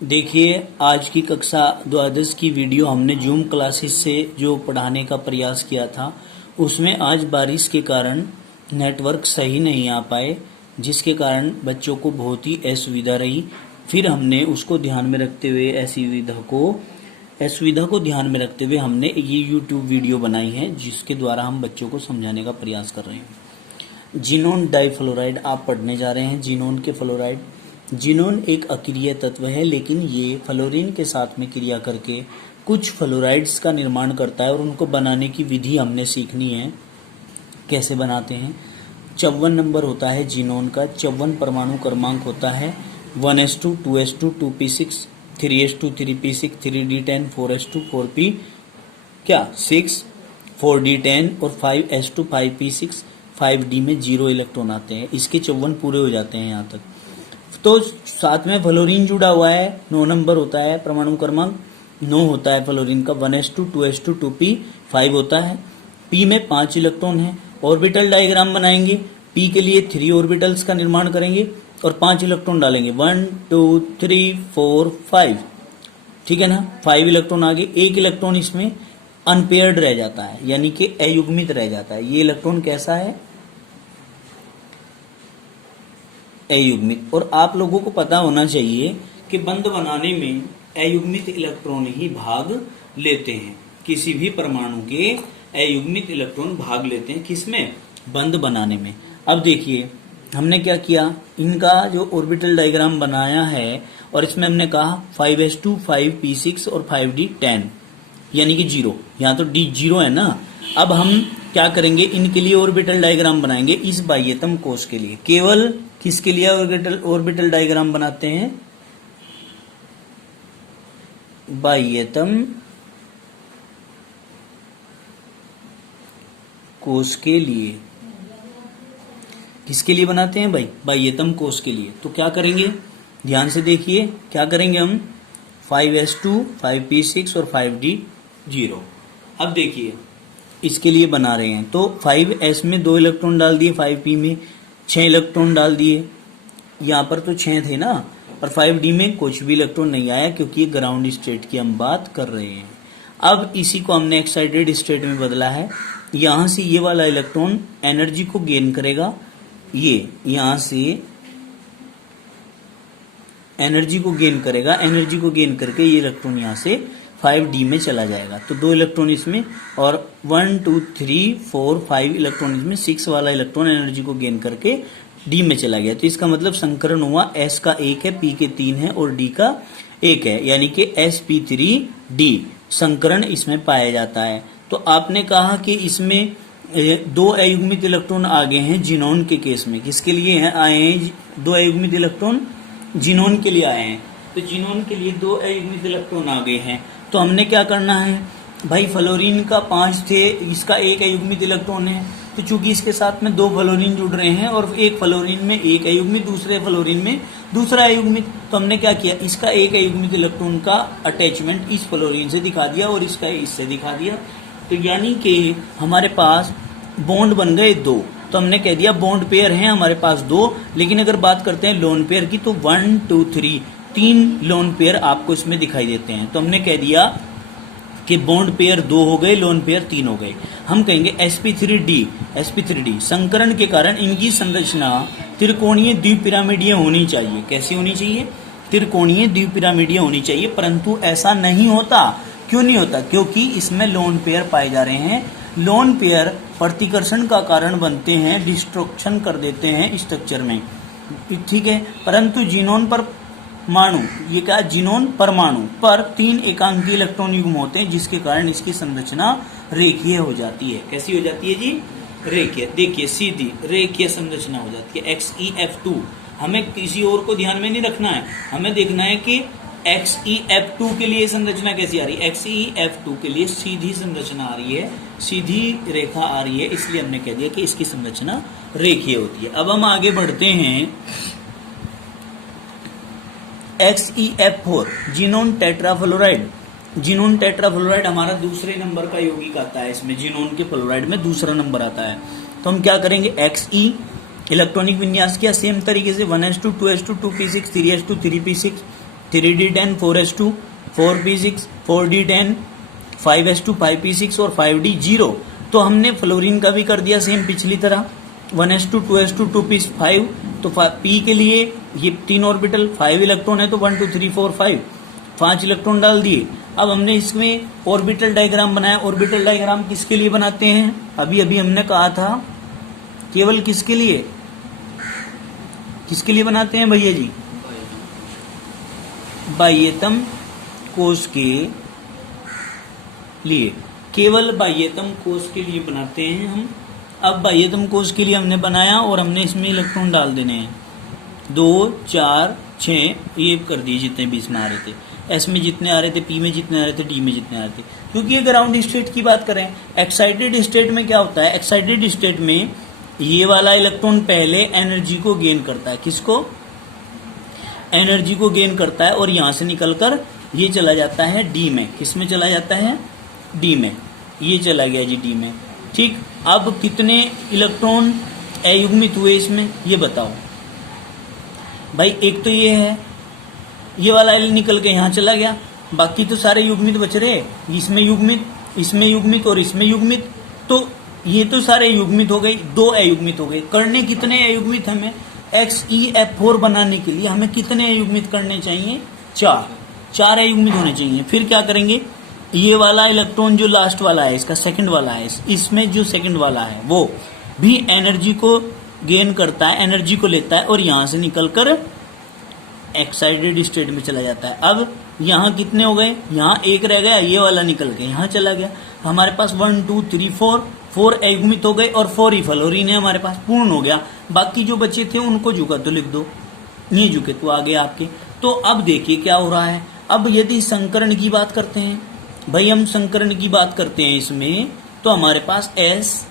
देखिए, आज की कक्षा द्वादश की वीडियो हमने जूम क्लासेस से जो पढ़ाने का प्रयास किया था, उसमें आज बारिश के कारण नेटवर्क सही नहीं आ पाए, जिसके कारण बच्चों को बहुत ही असुविधा रही। फिर हमने उसको ध्यान में रखते हुए असुविधा को ध्यान में रखते हुए हमने ये यूट्यूब वीडियो बनाई है, जिसके द्वारा हम बच्चों को समझाने का प्रयास कर रहे हैं। जिनोन डाइफ्लोराइड आप पढ़ने जा रहे हैं। जिनोन के फ्लोराइड। जिनोन एक अक्रिय तत्व है, लेकिन ये फ्लोरीन के साथ में क्रिया करके कुछ फ्लोराइड्स का निर्माण करता है और उनको बनाने की विधि हमने सीखनी है, कैसे बनाते हैं। 54 नंबर होता है जिनोन का। 54 परमाणु क्रमांक होता है। 1s2 2s2 2p6 3s2 3p6 3d10 4s2 4p 6 4d10 और 5s2 5p6 5d में 0 इलेक्ट्रॉन आते हैं। इसके 54 पूरे हो जाते हैं यहाँ तक। तो साथ में फ्लोरीन जुड़ा हुआ है। 9 नंबर होता है परमाणु क्रमांक। 9 होता है फ्लोरीन का। 1s2 2s2 2p 5 होता है। p में 5 इलेक्ट्रॉन है। ऑर्बिटल डायग्राम बनाएंगे। p के लिए 3 ऑर्बिटल्स का निर्माण करेंगे और 5 इलेक्ट्रॉन डालेंगे। 1 2 3 4 5, ठीक है ना। 5 इलेक्ट्रॉन आगे। 1 इलेक्ट्रॉन इसमें अनपेयर्ड रह जाता है, यानी कि अयुग्मित रह जाता है। ये इलेक्ट्रॉन कैसा है? अयुग्मित। और आप लोगों को पता होना चाहिए कि बंध बनाने में अयुग्मित इलेक्ट्रॉन ही भाग लेते हैं। किसी भी परमाणु के अयुग्मित इलेक्ट्रॉन भाग लेते हैं किसमें? बंध बनाने में। अब देखिए हमने क्या किया, इनका जो ऑर्बिटल डायग्राम बनाया है और इसमें हमने कहा 5s2 5p6 और 5d10, यानी कि 0। यहाँ तो d 0 है ना। अब हम क्या करेंगे, इनके लिए ऑर्बिटल डायग्राम बनाएंगे इस बाह्यतम कोश के लिए। केवल किसके लिए ऑर्बिटल डायग्राम बनाते हैं? बाह्यतम कोश के लिए। किसके लिए बनाते हैं भाई? बाह्यतम कोश के लिए। तो क्या करेंगे, ध्यान से देखिए क्या करेंगे हम। 5s2 5p6 और 5d0। अब देखिए इसके लिए बना रहे हैं तो 5s में 2 इलेक्ट्रॉन डाल दिए, 5p में 6 इलेक्ट्रॉन डाल दिए। यहाँ पर तो 6 थे ना, और 5d में कुछ भी इलेक्ट्रॉन नहीं आया, क्योंकि ग्राउंड स्टेट की हम बात कर रहे हैं। अब इसी को हमने एक्साइटेड स्टेट में बदला है। यहाँ से ये वाला इलेक्ट्रॉन एनर्जी को गेन करेगा, ये यहाँ से एनर्जी को गेन करेगा। एनर्जी को गेन करके ये इलेक्ट्रॉन यहाँ से 5d में चला जाएगा। तो 2 इलेक्ट्रॉन इसमें और 1 2 3 4 5 इलेक्ट्रॉन इसमें। 6 वाला इलेक्ट्रॉन एनर्जी को गेन करके d में चला गया। तो इसका मतलब संकरण हुआ। s का 1 है, p के 3 है और d का 1 है, यानी कि sp3d संकरण इसमें पाया जाता है। तो आपने कहा कि इसमें 2 अयुग्मित इलेक्ट्रॉन आ गए हैं जिनोन के केस में। किसके लिए हैं आए हैं 2 अयुग्मित इलेक्ट्रॉन? जिनोन के लिए आए हैं। तो जिनोन के लिए 2 अयुग्मित इलेक्ट्रॉन आ गए हैं। तो हमने क्या करना है भाई, फ्लोरीन का 5 थे, इसका 1 अयुग्मित इलेक्ट्रॉन है। तो चूंकि इसके साथ में 2 फ्लोरीन जुड़ रहे हैं और एक फ्लोरीन में 1 अयुग्मित, दूसरे फ्लोरीन में दूसरा अयुग्मित, तो हमने क्या किया, इसका 1 अयुग्मित इलेक्ट्रॉन का अटैचमेंट इस फ्लोरीन से दिखा दिया और इसका इससे दिखा दिया। तो यानी कि हमारे पास बॉन्ड बन गए 2। तो हमने कह दिया बॉन्ड पेयर हैं हमारे पास 2। लेकिन अगर बात करते हैं लोन पेयर की तो 1 2 3 3 लोन पेयर आपको इसमें दिखाई देते हैं। तो हमने कह दिया कि बॉन्ड पेयर 2 हो गए, लोन पेयर 3 हो गए। हम कहेंगे sp3d संकरण के कारण इनकी संरचना त्रिकोणीय द्विपिरामिडीय होनी चाहिए। कैसी होनी चाहिए? त्रिकोणीय द्विपिरामिडीय होनी चाहिए। परंतु ऐसा नहीं होता। क्यों नहीं होता? क्योंकि इसमें लोन पेयर पाए जा रहे हैं। लोन पेयर प्रतिकर्षण का कारण बनते हैं, डिस्ट्रक्शन कर देते हैं स्ट्रक्चर में, ठीक है। परंतु जिनोन पर परमाणु, ये क्या, जिनोन परमाणु पर 3 एकांकी इलेक्ट्रॉन युग्म होते हैं, जिसके कारण इसकी संरचना रेखीय हो जाती है। कैसी हो जाती है जी? रेखीय। देखिए सीधी रेखीय संरचना हो जाती है। XeF2। हमें किसी और को ध्यान में नहीं रखना है, हमें देखना है कि XeF2 के लिए संरचना कैसी आ रही है। XeF2 के लिए सीधी संरचना आ रही है, सीधी रेखा आ रही है, इसलिए हमने कह दिया कि इसकी संरचना रेखीय होती है। अब हम आगे बढ़ते हैं। XeF4 xenon tetrafluoride. Xenon tetrafluoride हमारा दूसरे नंबर का यौगिक आता है। इसमें जिनोन के फ्लोराइड में दूसरा नंबर आता है। तो हम क्या करेंगे, Xe इलेक्ट्रॉनिक विन्यास किया सेम तरीके से 1s2 2s2 2p6 3s2 3p6 3d10 4s2 4p6 4d10 5s2 5p6 और 5d 0। तो हमने फ्लोरीन का भी कर दिया सेम पिछली तरह 1s2 2s2 2p5। तो p के लिए ये 3 ऑर्बिटल 5 इलेक्ट्रॉन है तो 1 2 3 4 5 5 इलेक्ट्रॉन डाल दिए। अब हमने इसमें ऑर्बिटल डायग्राम बनाया। ऑर्बिटल डायग्राम किसके लिए बनाते हैं? अभी अभी हमने कहा था केवल किसके लिए बनाते हैं भैया जी? बाह्यतम कोश के लिए, केवल बाह्यतम कोश के लिए बनाते हैं हम। अब बाह्यतम कोश के लिए हमने बनाया और हमने इसमें इलेक्ट्रॉन डाल देने हैं 2 4 6 ये कर दिए जितने भी इसमें आ रहे थे। एस में जितने आ रहे थे, पी में जितने आ रहे थे, डी में जितने आ रहे थे। क्योंकि ये ग्राउंड स्टेट की बात करें, एक्साइटेड स्टेट में क्या होता है? एक्साइटेड स्टेट में ये वाला इलेक्ट्रॉन पहले एनर्जी को गेन करता है। किसको? एनर्जी को गेन करता है और यहां से निकलकर ये चला जाता है डी में। किस में चला जाता है? डी में। ये चला गया जी डी में। ठीक, अब कितने इलेक्ट्रॉन अयुग्मित हुए इसमें ये बताओ भाई। एक तो ये है, ये वाला निकल के यहां चला गया, बाकी तो सारे युग्मित बच रहे। इसमें युग्मित, इसमें युग्मित और इसमें युग्मित। तो ये तो सारे युग्मित हो गए, 2 अयुग्मित हो गए। करने कितने अयुग्मित? हमें XeF4 बनाने के लिए हमें कितने अयुग्मित करने चाहिए? 4 अयुग्मित होने चाहिए। फिर क्या करेंगे? ये वाला इलेक्ट्रॉन जो लास्ट वाला है, इसका सेकंड वाला है, इसमें जो सेकंड वाला है वो भी एनर्जी को गेन करता है, एनर्जी को लेता है और यहां से निकलकर एक्साइटेड स्टेट में चला जाता है। अब यहाँ कितने हो गए? यहाँ एक रह गया, ये वाला निकल के यहाँ चला गया। हमारे पास 1 2 3 4 अयुग्मित हो गए और 4 ही फ्लोरीन है हमारे पास, पूर्ण हो गया। बाकी जो बचे थे उनको झुका तो लिख दो, नहीं झुके तो आगे आपके। तो अब देखिए क्या हो रहा है। अब यदि संकरण की बात करते हैं भाई, हम संकरण की बात करते हैं इसमें, तो हमारे पास S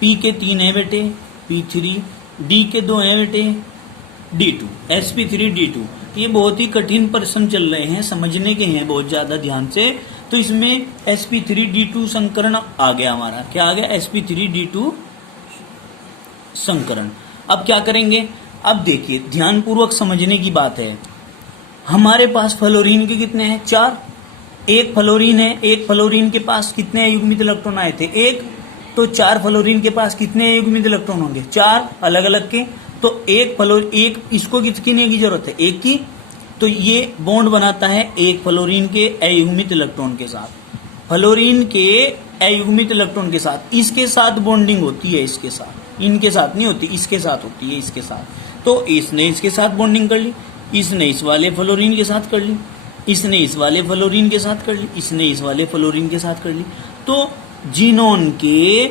P के 3 है बेटे, P3, D के 2 है बेटे, D2, sp3 D2। ये बहुत ही कठिन प्रश्न चल रहे हैं, समझने के हैं बहुत ज्यादा ध्यान से। तो इसमें sp3 D2 संकरण आ गया हमारा। क्या आ गया? sp3 D2 संकरण। अब क्या करेंगे? अब देखिए ध्यानपूर्वक समझने की बात है। हमारे पास फ्लोरीन के कितने हैं? 4। एक फ्लोरीन है, एक फ्लोरीन के पास कितने अयुग्मित इलेक्ट्रॉन आए थे? 1। तो 4 फ्लोरीन के पास कितने अयुग्मित इलेक्ट्रॉन होंगे? 4 अलग अलग के। तो एक इसको कितने की जरूरत है? 1 की। तो ये बॉन्ड बनाता है एक फ्लोरीन के अयुग्मित इलेक्ट्रॉन के साथ, फ्लोरीन के अयुग्मित इलेक्ट्रॉन के साथ। इसके साथ बॉन्डिंग होती है, इसके साथ, इनके साथ नहीं होती, इसके साथ होती है, इसके साथ। तो इसने इसके साथ बॉन्डिंग कर ली, इसने इस वाले फ्लोरीन के साथ कर ली, इसने इस वाले फ्लोरीन के साथ कर ली, इसने इस वाले फ्लोरीन के साथ कर ली। तो जीनोन के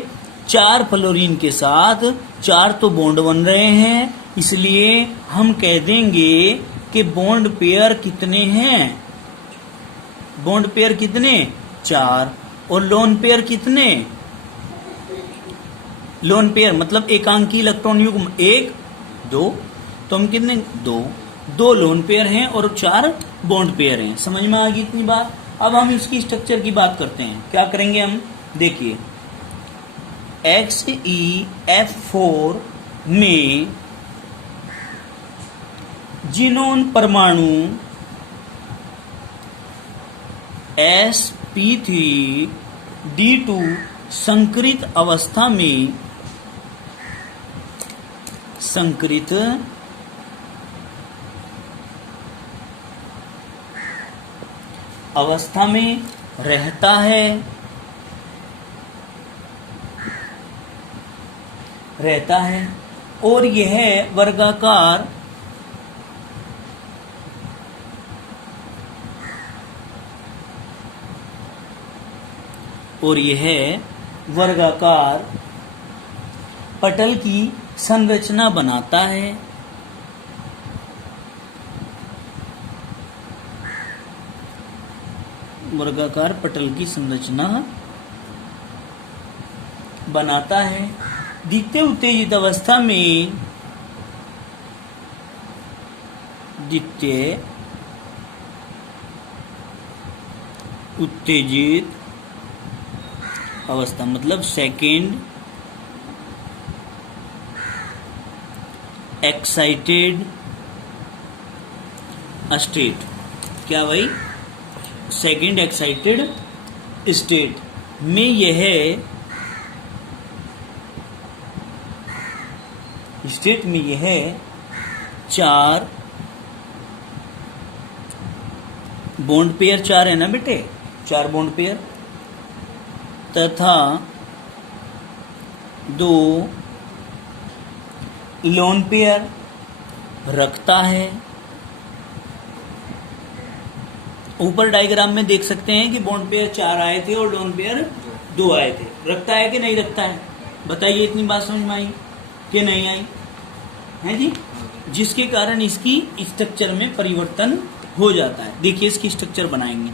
4 फ्लोरीन के साथ 4 तो बॉन्ड बन रहे हैं, इसलिए हम कह देंगे कि बॉन्ड पेयर कितने हैं? बॉन्ड पेयर कितने? 4। और लोन पेयर कितने? लोन पेयर मतलब एकांकी इलेक्ट्रॉन युग्म 1 2। तो हम कितने? 2 लोन पेयर हैं और 4 बॉन्ड पेयर हैं। समझ में आ गई इतनी बात? अब हम इसकी स्ट्रक्चर की बात करते हैं। क्या करेंगे हम? देखिए XeF4 में जीनोन परमाणु sp3D2 संकरित अवस्था में रहता है और यह वर्गाकार पटल की संरचना बनाता है। वर्गाकार पटल की संरचना बनाता है। द्वितीय उत्तेजित अवस्था में उत्तेजित अवस्था मतलब सेकेंड एक्साइटेड स्टेट क्या भाई, सेकेंड एक्साइटेड स्टेट में यह चार बॉन्ड पेयर, चार है ना बेटे, चार बॉन्ड पेयर तथा दो लोन पेयर रखता है। ऊपर डायग्राम में देख सकते हैं कि बॉन्ड पेयर चार आए थे और लोन पेयर दो आए थे। रखता है कि नहीं रखता है, बताइए। इतनी बात समझ में आई कि नहीं आई है जी? जिसके कारण इसकी स्ट्रक्चर में परिवर्तन हो जाता है। देखिए इसकी स्ट्रक्चर बनाएंगे,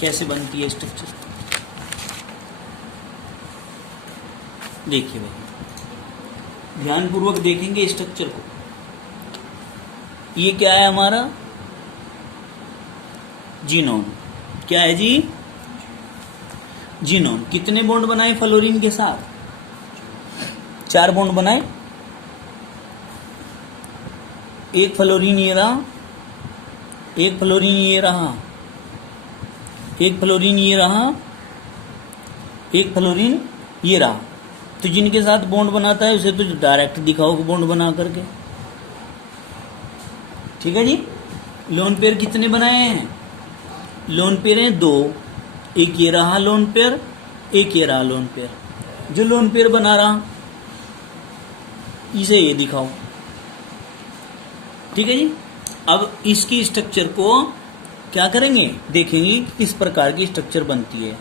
कैसे बनती है स्ट्रक्चर। देखिए भाई, ध्यानपूर्वक देखेंगे स्ट्रक्चर को। ये क्या है हमारा, जीनोम। क्या है जी, जीनोम। कितने बॉन्ड बनाए फ्लोरीन के साथ, चार बॉन्ड बनाए। एक फ्लोरीन ये रहा, एक फ्लोरीन ये रहा, एक फ्लोरीन ये रहा, एक फ्लोरीन ये रहा। तो जिनके साथ बॉन्ड बनाता है उसे तो डायरेक्ट दिखाओ बॉन्ड बना करके, ठीक है जी। लोन पेयर कितने बनाए हैं, लोन पेयर हैं दो, एक ये रहा लोन पेयर, एक ये रहा लोन पेयर। जो लोन पेयर बना रहा इसे ये दिखाओ, ठीक है जी। अब इसकी स्ट्रक्चर को क्या करेंगे, देखेंगे किस प्रकार की स्ट्रक्चर बनती है।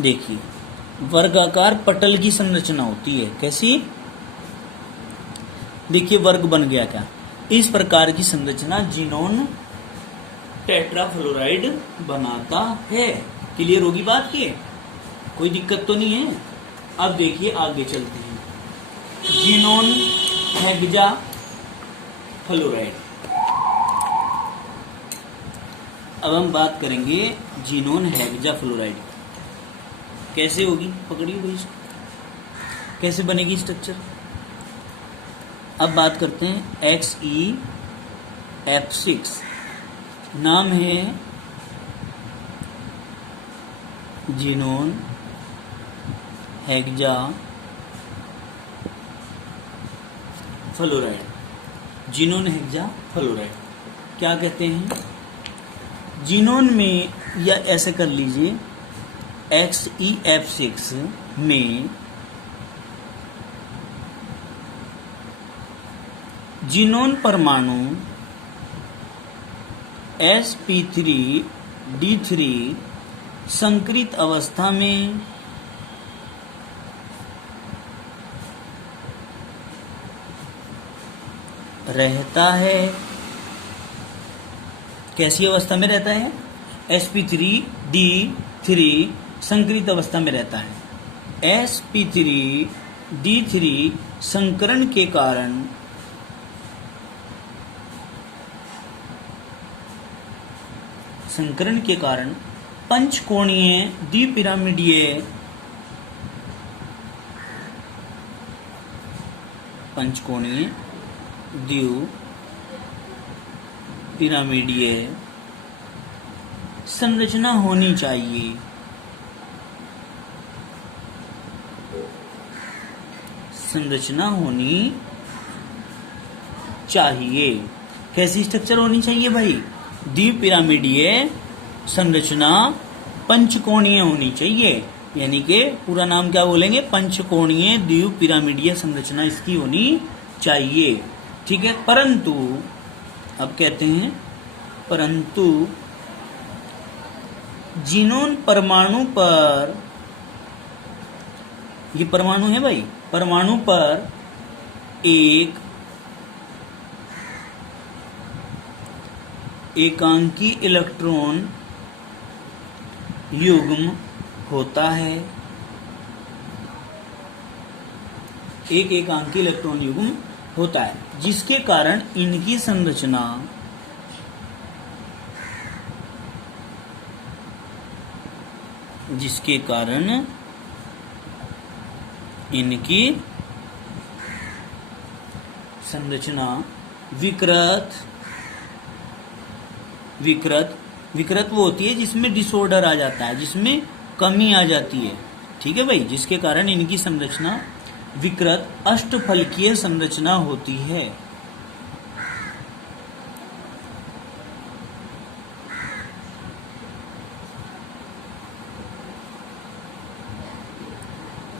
देखिए, वर्गाकार पटल की संरचना होती है। कैसी, देखिए वर्ग बन गया क्या, इस प्रकार की संरचना जीनोन टेट्राफ्लोराइड बनाता है। क्लियर होगी बात की, कोई दिक्कत तो नहीं है। अब देखिए आगे चलते हैं, जीनोन हेक्सा फ्लोराइड। अब हम बात करेंगे जीनोन हेक्सा फ्लोराइड कैसे होगी, पकड़िए भाई इसको, कैसे बनेगी स्ट्रक्चर। अब बात करते हैं XeF6, नाम है xenon hexa fluoride. Xenon hexa fluoride क्या कहते हैं, जीनोन में, या ऐसे कर लीजिए XeF6 में जीनोन परमाणु sp3d3 संकरित अवस्था में रहता है। कैसी अवस्था में रहता है, sp3d3 संकरित अवस्था में रहता है। sp3d3 संकरण के कारण पंचकोणीय द्विपिरामिडीय संरचना होनी चाहिए। कैसी स्ट्रक्चर होनी चाहिए भाई, द्विपिरामिडीय संरचना पंचकोणीय होनी चाहिए। यानी कि पूरा नाम क्या बोलेंगे, पंचकोणीय द्विपिरामिडीय संरचना इसकी होनी चाहिए, ठीक है। परंतु अब कहते हैं, परंतु जीनोन परमाणु पर, ये परमाणु है भाई, परमाणु पर एक एकांकी इलेक्ट्रॉन युग्म होता है। एक एकांकी इलेक्ट्रॉन युग्म होता है, जिसके कारण इनकी संरचना विकृत विकृत विकृत वो होती है जिसमें डिसऑर्डर आ जाता है, जिसमें कमी आ जाती है, ठीक है भाई, जिसके कारण इनकी संरचना विकृत अष्टफलकीय संरचना होती है।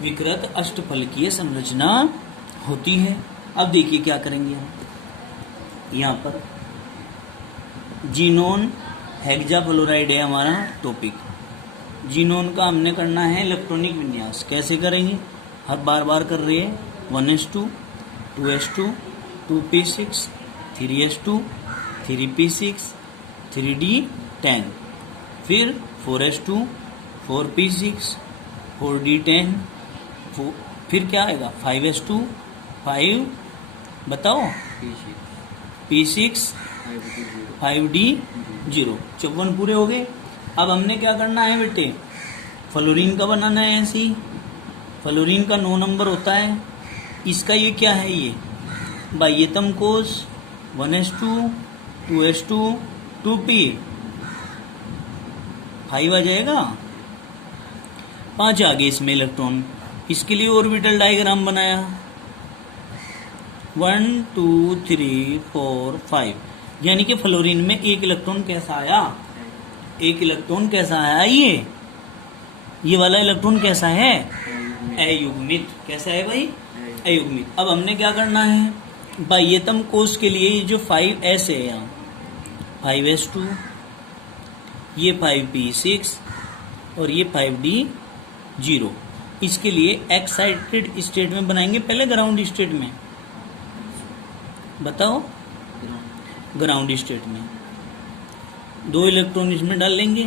विकृत अष्टफलकीय संरचना होती है। अब देखिए क्या करेंगे हम, यहाँ पर जीनोन हेक्साफ्लोराइड है हमारा टॉपिक। जीनोन का हमने करना है इलेक्ट्रॉनिक विन्यास। कैसे करेंगे, हर बार कर रहे हैं 1s2 2s2 2p6 3s2 3p6 3d10, फिर 4s2 4p6 4d10, फिर क्या आएगा 5s2 5, बताओ p6 5d0, 54 पूरे हो गए। अब हमने क्या करना है बेटे, फ्लोरीन का बनाना है। ऐसे ही फ्लोरीन का 9 नंबर होता है। इसका ये क्या है, ये बाह्यतम कोश 1s2 2s2 2p 5 आ जाएगा, 5 आ गए इसमें इलेक्ट्रॉन। इसके लिए ऑर्बिटल डायग्राम बनाया 1 2 3 4 5, यानी कि फ्लोरीन में एक इलेक्ट्रॉन कैसा आया, एक इलेक्ट्रॉन कैसा आया, ये वाला इलेक्ट्रॉन कैसा है, अयुग्मित। कैसा है भाई, अयुग्मित। अब हमने क्या करना है, बाह्यतम कोश के लिए ये जो 5s है यहाँ 5s2, ये 5p6 और ये 5d0, इसके लिए एक्साइटेड स्टेट में बनाएंगे, पहले ग्राउंड स्टेट में, बताओ ग्राउंड स्टेट में 2 इलेक्ट्रॉन इसमें डाल लेंगे,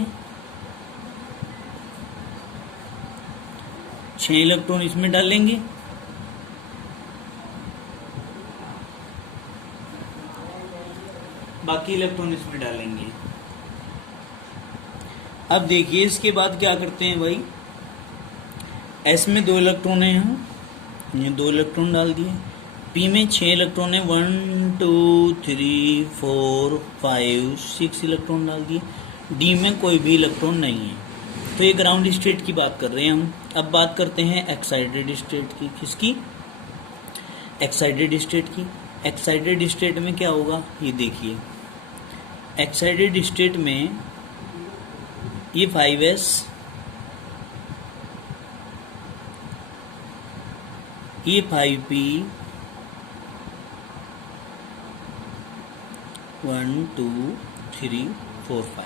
6 इलेक्ट्रॉन इसमें डाल लेंगे, बाकी इलेक्ट्रॉन इसमें डालेंगे। अब देखिए इसके बाद क्या करते हैं भाई, S में 2 इलेक्ट्रॉन है, यहाँ ये 2 इलेक्ट्रॉन डाल दिए। P में 6 इलेक्ट्रॉन है, 1 2 3 4 5 6 इलेक्ट्रॉन डाल दिए। D में कोई भी इलेक्ट्रॉन नहीं है। तो ये ग्राउंड स्टेट की बात कर रहे हैं हम। अब बात करते हैं एक्साइटेड स्टेट की। किसकी, एक्साइटेड स्टेट की। एक्साइटेड स्टेट में क्या होगा, ये देखिए, एक्साइटेड स्टेट में ये 5s, ये 5p 1 2 3 4 5।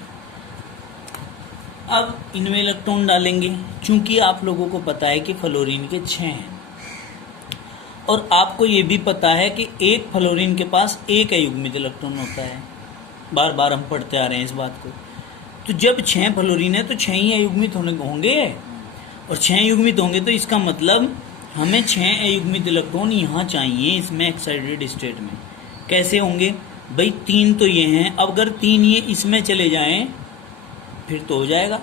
अब इनमें इलेक्ट्रॉन डालेंगे, चूंकि आप लोगों को पता है कि फ्लोरीन के 6 हैं और आपको ये भी पता है कि एक फ्लोरीन के पास एक अयुग्मित इलेक्ट्रॉन होता है। बार बार हम पढ़ते आ रहे हैं इस बात को। तो जब 6 फ्लोरीन है तो 6 ही अयुग्मित होंगे, और 6 युग्मित होंगे तो इसका मतलब हमें 6 अयुग्मित इलेक्ट्रॉन यहाँ चाहिए इसमें एक्साइटेड स्टेट में। कैसे होंगे भाई, 3 तो ये हैं, अब अगर 3 ये इसमें चले जाएं फिर तो हो जाएगा,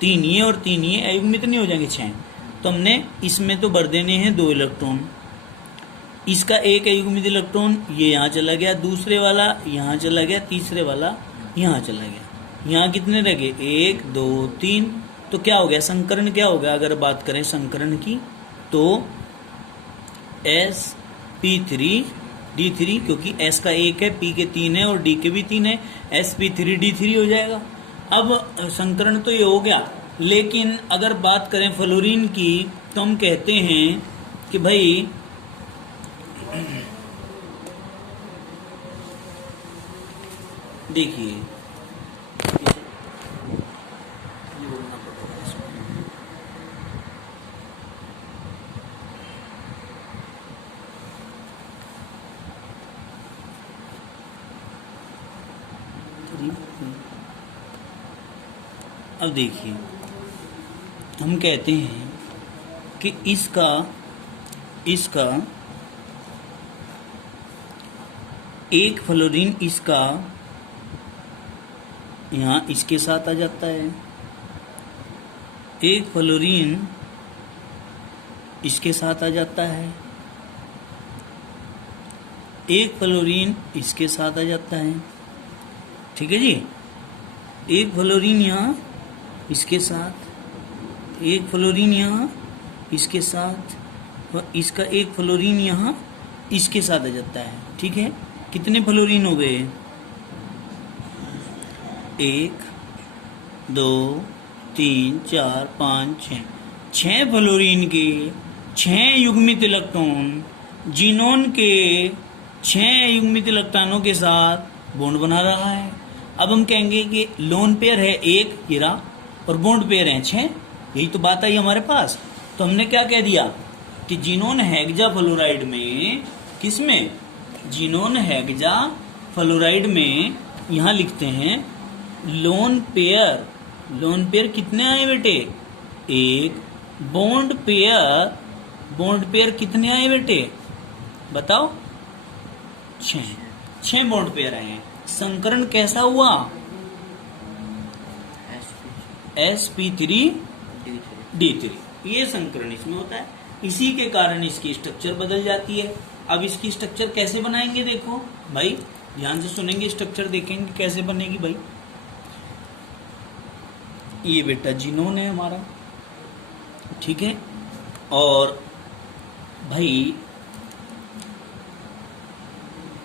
3 ये और 3 ये अयुग्मित नहीं हो जाएंगे 6। तो हमने इसमें तो भर देने हैं 2 इलेक्ट्रॉन, इसका एक अयुग्मित इलेक्ट्रॉन ये यहाँ चला गया, दूसरे वाला यहाँ चला गया, तीसरे वाला यहाँ चला गया। यहाँ कितने रह गए, 1 2 3। तो क्या हो गया, संकरण क्या हो गया, अगर बात करें संकरण की तो sp3d3, क्योंकि s का 1 है, p के 3 है और d के भी 3 है, sp3d3 हो जाएगा। अब संकरण तो ये हो गया, लेकिन अगर बात करें फ्लोरीन की तो हम कहते हैं कि भाई देखिए अब देखिए हम कहते हैं कि इसका एक फ्लोरीन इसका यहाँ इसके साथ आ जाता है, एक फ्लोरीन इसके साथ आ जाता है, एक फ्लोरीन इसके साथ आ जाता है, ठीक है जी। एक फ्लोरीन यहाँ इसके साथ, एक फ्लोरीन यहाँ इसके साथ, और इसका एक फ्लोरीन यहाँ इसके साथ आ जाता है, ठीक है। कितने फ्लोरीन हो गए? 1 2 3 4 5 6। 6 फ्लोरीन के 6 युग्मित इलेक्ट्रॉन जिनोन के 6 युग्मित इलेक्ट्रॉनों के साथ बॉन्ड बना रहा है। अब हम कहेंगे कि लोन पेयर है 1 हीरा और बॉन्ड पेयर है 6। यही तो बात आई हमारे पास। तो हमने क्या कह दिया कि जिनोन हेक्सा फ्लोराइड में, किसमें? जिनोन हेक्सा फ्लोराइड में यहां लिखते हैं लोन पेयर। लोन पेयर कितने आए बेटे? 1। बॉन्ड पेयर कितने आए बेटे? बताओ। 6 बॉन्ड पेयर आए हैं। संकरण कैसा हुआ? sp3d3। ये संकरण इसमें होता है। इसी के कारण इसकी स्ट्रक्चर बदल जाती है। अब इसकी स्ट्रक्चर कैसे बनाएंगे देखो भाई, ध्यान से सुनेंगे, स्ट्रक्चर देखेंगे कैसे बनेगी भाई। ये बेटा जिनोन है हमारा, ठीक है। और भाई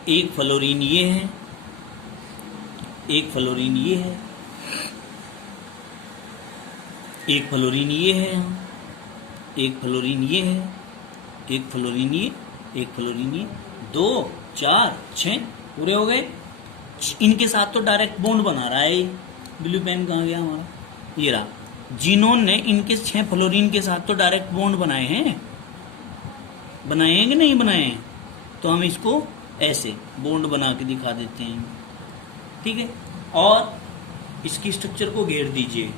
एक फ्लोरीन ये है, एक फ्लोरीन ये है, एक फ्लोरीन ये है, एक फ्लोरीन ये है, एक फ्लोरीन ये, एक फ्लोरीन ये, 2 4 6 पूरे हो गए। इनके साथ तो डायरेक्ट बॉन्ड बना रहा है। ब्लू पेन कहाँ गया हमारा? ये रहा। जिनोन ने इनके 6 फ्लोरीन के साथ तो डायरेक्ट बॉन्ड बनाए हैं, बनाए हैं कि नहीं बनाए हैं? तो हम इसको ऐसे बॉन्ड बना के दिखा देते हैं, ठीक है। और इसकी स्ट्रक्चर को घेर दीजिए।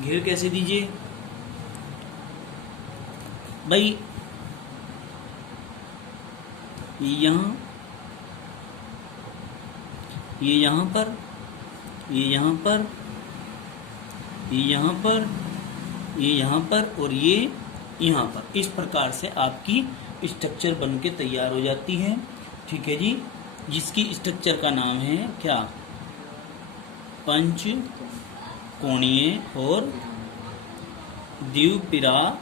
घेर कैसे दीजिए भाई? ये यहाँ, ये यहाँ पर, ये यहाँ पर, ये यहाँ पर, ये यहाँ पर और ये यहाँ पर। इस प्रकार से आपकी स्ट्रक्चर बन के तैयार हो जाती है, ठीक है जी। जिसकी स्ट्रक्चर का नाम है क्या? पंचकोणीय और द्विपिरामिडीय,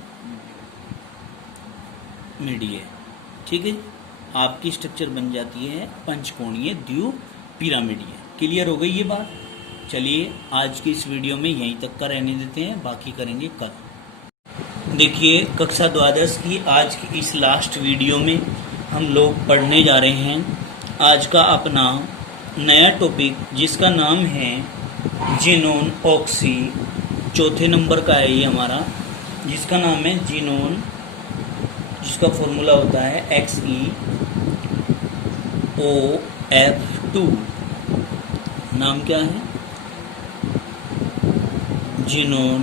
ठीक है। आपकी स्ट्रक्चर बन जाती है पंचकोणीय द्विपिरामिडीय। क्लियर हो गई ये बात? चलिए आज की इस वीडियो में यहीं तक का रहने देते हैं, बाकी करेंगे कल। देखिए कक्षा द्वादश की आज की इस लास्ट वीडियो में हम लोग पढ़ने जा रहे हैं आज का अपना नया टॉपिक, जिसका नाम है जिनोन ऑक्सी। चौथे नंबर का है ये हमारा, जिसका नाम है जिनोन, जिसका फॉर्मूला होता है XeOF2। नाम क्या है? Xenon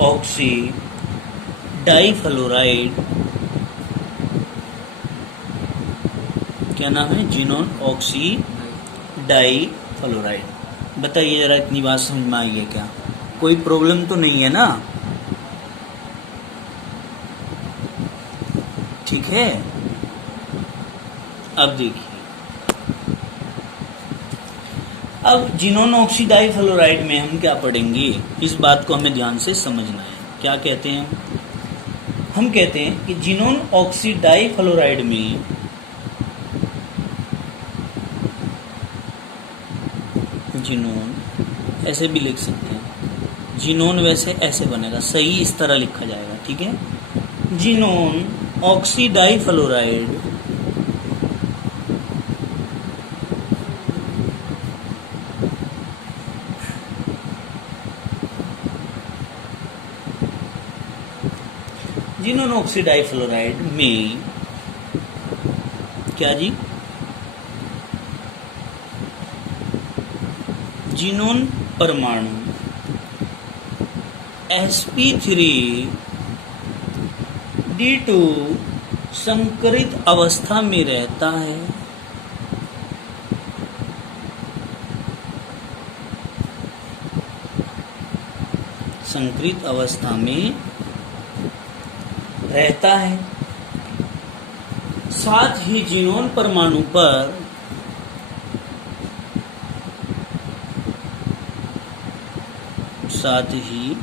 oxy difluoride. क्या नाम है? Xenon oxy difluoride. बताइए जरा, इतनी बात समझ में आई है क्या? कोई प्रॉब्लम तो नहीं है ना? ठीक है। अब देखिए, अब जिनोन ऑक्सी डाइफ्लोराइड में हम क्या पढ़ेंगे, इस बात को हमें ध्यान से समझना है। क्या कहते हैं हम कहते हैं कि जिनोन ऑक्सी डाइफ्लोराइड में जिनोन ऐसे भी लिख सकते हैं, जिनोन वैसे ऐसे बनेगा, सही इस तरह लिखा जाएगा, ठीक है। Xenon oxy difluoride xenon oxy difluoride में क्या जी? जिनोन परमाणु sp3d2 संकरित अवस्था में रहता है। संकरित अवस्था में रहता है। साथ ही जीनोन परमाणु पर साथ ही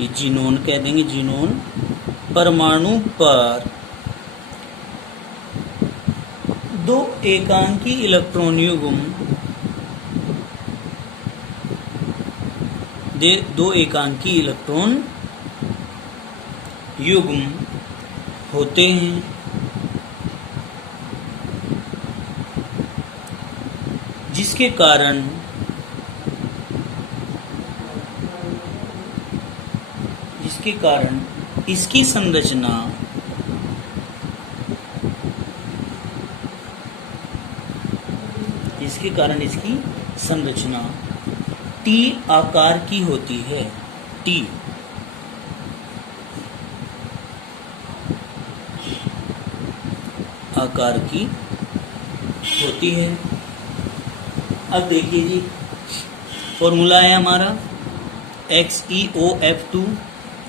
ये जीनोन कह देंगे, जीनोन परमाणु पर दो एकांकी इलेक्ट्रॉन युग्म दो एकांकी इलेक्ट्रॉन युग्म होते हैं, जिसके कारण इसकी संरचना टी आकार की होती है। टी आकार की होती है। अब देखिए जी, फॉर्मूला है हमारा XeOF2,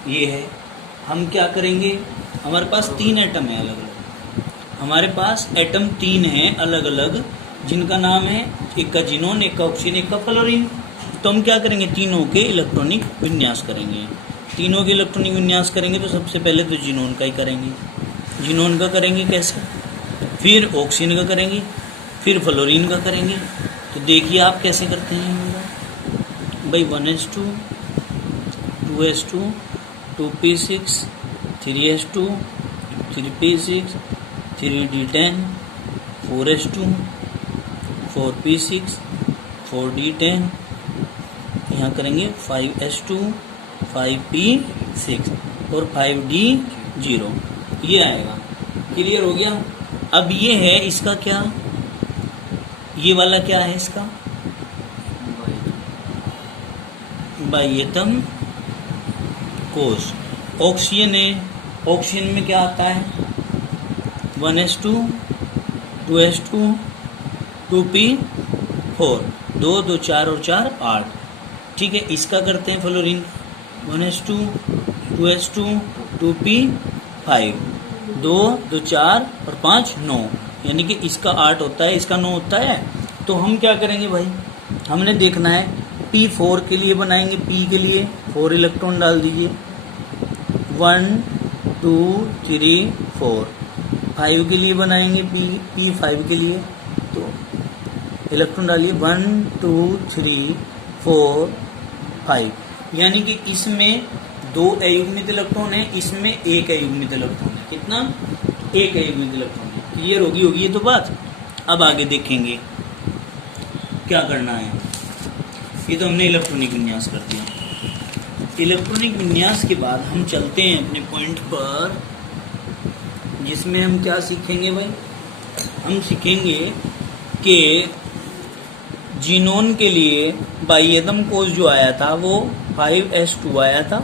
ये है। हम क्या करेंगे, हमारे पास 3 एटम है अलग अलग, हमारे पास एटम 3 हैं अलग अलग, जिनका नाम है, एक का जीनोन, एक का ऑक्सीजन, एक का फ्लोरीन। तो हम क्या करेंगे, तीनों के इलेक्ट्रॉनिक विन्यास करेंगे। तीनों के इलेक्ट्रॉनिक विन्यास करेंगे तो सबसे पहले तो जीनोन का ही करेंगे। जीनोन का करेंगे कैसे, फिर ऑक्सीजन का करेंगे, फिर फ्लोरीन का करेंगे। तो देखिए आप कैसे करते हैं भाई, 1s2 2s2 2p6 3s2 3p6 3d10 4s2 4p6 4d10, यहाँ करेंगे 5s2 5p6 और 5d0, ये आएगा। क्लियर हो गया। अब ये है इसका क्या, ये वाला क्या है इसका, बाह्यतम कोश। ऑक्सीजन है, ऑक्सीजन में क्या आता है, 1s2 2s2 2p4, 2 2 4 और 4 8। ठीक है, इसका करते हैं फ्लोरीन, 1s2 2s2 2p5, 2 2 4 और 5 9, यानी कि इसका 8 होता है, इसका 9 होता है। तो हम क्या करेंगे भाई, हमने देखना है P4 के लिए बनाएंगे, P के लिए 4 इलेक्ट्रॉन डाल दीजिए, 1 2 3 4। 5 के लिए बनाएंगे, P5 के लिए तो इलेक्ट्रॉन डालिए 1 2 3 4 5, यानी कि इसमें 2 अयुग्मित इलेक्ट्रॉन है, इसमें 1 अयुग्मित इलेक्ट्रॉन है। कितना, 1 अयुग्मित इलेक्ट्रॉन है। क्लियर होगी ये तो बात। अब आगे देखेंगे क्या करना है। ये तो हमने इलेक्ट्रॉनिक विन्यास कर दिया। इलेक्ट्रॉनिक विन्यास के बाद हम चलते हैं अपने पॉइंट पर, जिसमें हम क्या सीखेंगे भाई, हम सीखेंगे कि जीनोन के लिए बाह्यतम कोश जो आया था वो 5s2 आया था,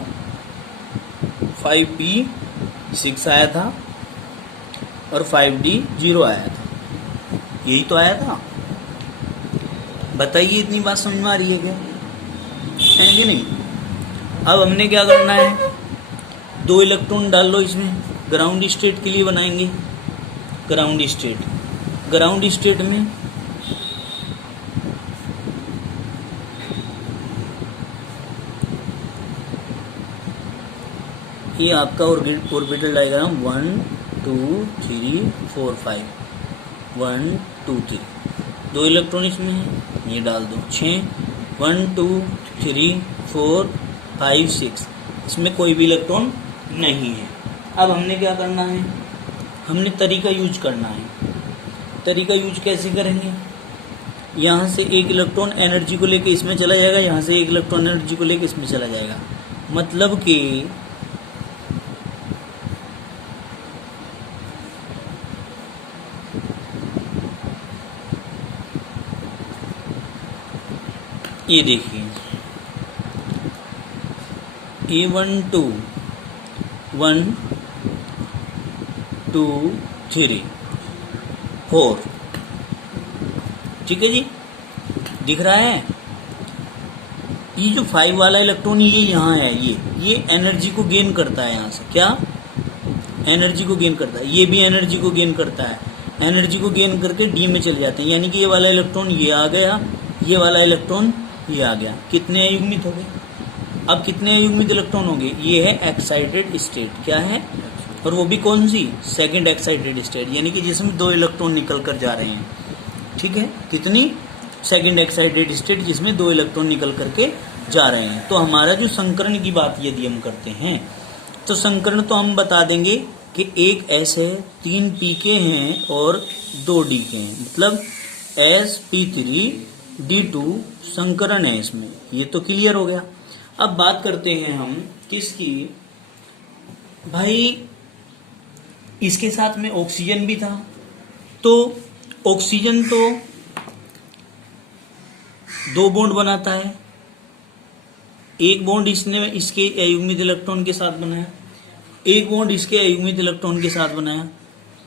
5p6 आया था और 5d0 आया था। यही तो आया था। बताइए इतनी बात समझ में आ रही है क्या, है कि नहीं। अब हमने क्या करना है, 2 इलेक्ट्रॉन डाल लो इसमें, ग्राउंड स्टेट के लिए बनाएंगे। ग्राउंड स्टेट में ये आपका ऑर्बिटल डायग्राम 1 2 3 4 5, 1 2 3, 2 इलेक्ट्रॉन इसमें है, ये डाल दो। 6 1 2 3 4 5 6, इसमें कोई भी इलेक्ट्रॉन नहीं है। अब हमने क्या करना है, हमने तरीका यूज करना है। तरीका यूज कैसे करेंगे, यहाँ से एक इलेक्ट्रॉन एनर्जी को लेके इसमें चला जाएगा, यहाँ से एक इलेक्ट्रॉन एनर्जी को लेके इसमें चला जाएगा। मतलब कि ये देखिए A12 1 2 3 4, ठीक है जी, दिख रहा है। ये जो 5 वाला इलेक्ट्रॉन ये यहाँ है, ये एनर्जी को गेन करता है यहाँ से, क्या एनर्जी को गेन करता है, ये भी एनर्जी को गेन करता है। एनर्जी को गेन करके डी में चले जाते हैं, यानी कि ये वाला इलेक्ट्रॉन ये आ गया, ये वाला इलेक्ट्रॉन ये आ गया। कितने अयुग्मित हो गए? अब कितने अयुग्मित इलेक्ट्रॉन होंगे? ये है एक्साइटेड स्टेट। क्या है? और वो भी कौन सी? सेकंड एक्साइटेड स्टेट, यानी कि जिसमें 2 इलेक्ट्रॉन निकल कर जा रहे हैं। ठीक है, कितनी? सेकंड एक्साइटेड स्टेट जिसमें 2 इलेक्ट्रॉन निकल करके जा रहे हैं। तो हमारा जो संकरण की बात यदि हम करते हैं तो संकरण तो हम बता देंगे कि एक एस है, 3 पी के हैं और 2 डी के हैं, मतलब sp3d2 संकरण है इसमें। ये तो क्लियर हो गया। अब बात करते हैं हम किसकी? भाई इसके साथ में ऑक्सीजन भी था, तो ऑक्सीजन तो 2 बॉन्ड बनाता है। एक बॉन्ड इसने इसके अयुग्मित इलेक्ट्रॉन के साथ बनाया, एक बॉन्ड इसके अयुग्मित इलेक्ट्रॉन के साथ बनाया,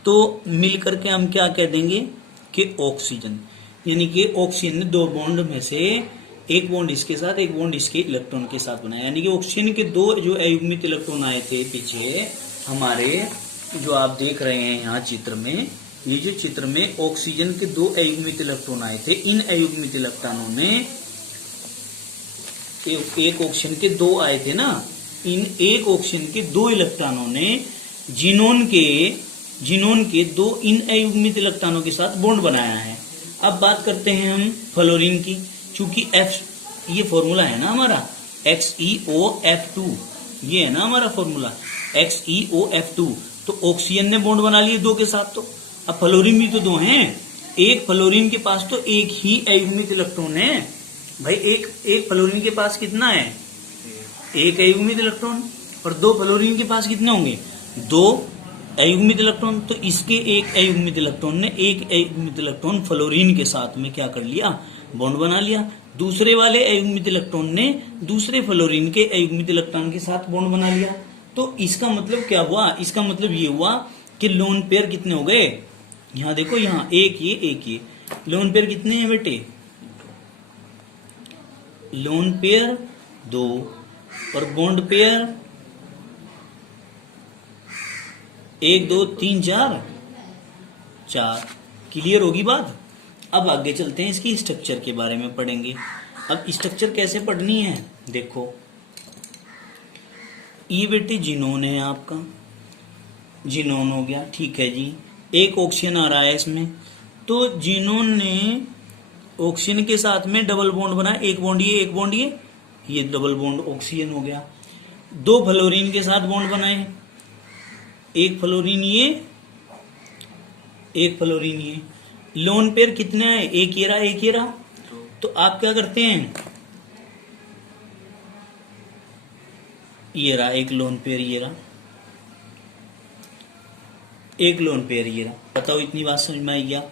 तो मिल करके हम क्या कह देंगे कि ऑक्सीजन। यानी कि ऑक्सीजन ने 2 बॉन्ड में से एक बॉन्ड इसके साथ, एक बॉन्ड इसके इलेक्ट्रॉन के साथ बनाया। यानी कि ऑक्सीजन के 2 जो अयुग्मित इलेक्ट्रॉन आए थे पीछे हमारे, जो आप देख रहे हैं यहाँ चित्र में, ये जो चित्र में ऑक्सीजन के 2 अयुग्मित इलेक्ट्रॉन आए थे, इन अयुग्मित इलेक्ट्रॉनों में एक ऑक्सीजन के 2 आए थे ना, इन एक ऑक्सीजन के 2 इलेक्ट्रॉनों ने जिनोन के 2 इन अयुग्मित इलेक्ट्रॉनों के साथ बॉन्ड बनाया है। अब बात करते हैं हम फ्लोरीन की, चूंकि F ये फॉर्मूला है ना हमारा XeOF2, ये है ना हमारा फॉर्मूला XeOF2। तो ऑक्सीजन ने बॉन्ड बना लिए 2 के साथ, तो अब फ्लोरीन भी तो 2 हैं। एक फ्लोरीन के पास तो एक ही अयुग्मित इलेक्ट्रॉन है भाई। एक फ्लोरीन के पास कितना है? एक अयुग्मित इलेक्ट्रॉन। और 2 फ्लोरीन के पास कितने होंगे? 2 अयुग्मित इलेक्ट्रॉन। तो इसके एक अयुग्मित इलेक्ट्रॉन ने एक अयुग्मित इलेक्ट्रॉन फ्लोरीन के साथ में क्या कर लिया? बॉन्ड बना लिया। दूसरे वाले अयुग्मित इलेक्ट्रॉन ने दूसरे फ्लोरीन के अयुग्मित इलेक्ट्रॉन के साथ बॉन्ड बना लिया। तो इसका मतलब क्या हुआ? इसका मतलब ये हुआ कि लोन पेयर कितने हो गए? यहाँ देखो, यहाँ एक ये लोन पेयर कितने हैं बेटे? लोन पेयर 2 और बॉन्ड पेयर 1 2 3 4। क्लियर होगी बात? अब आगे चलते हैं, इसकी स्ट्रक्चर के बारे में पढ़ेंगे। अब स्ट्रक्चर कैसे पढ़नी है देखो, ये बेटे जिनोन है आपका, जिनोन हो गया, ठीक है जी। एक ऑक्सीजन आ रहा है इसमें, तो जिनोन ने ऑक्सीजन के साथ में डबल बॉन्ड बनाया, एक बॉन्ड ये डबल बॉन्ड ऑक्सीजन हो गया। 2 फ्लोरीन के साथ बॉन्ड बनाए, एक फ्लोरीन ये, एक फ्लोरीन ये। लोन पेयर कितने है? एक ये रहा। तो आप क्या करते हैं, ये रहा एक लोन पेयर, ये रहा एक लोन पेयर, ये रहा। बताओ इतनी बात समझ में आई क्या?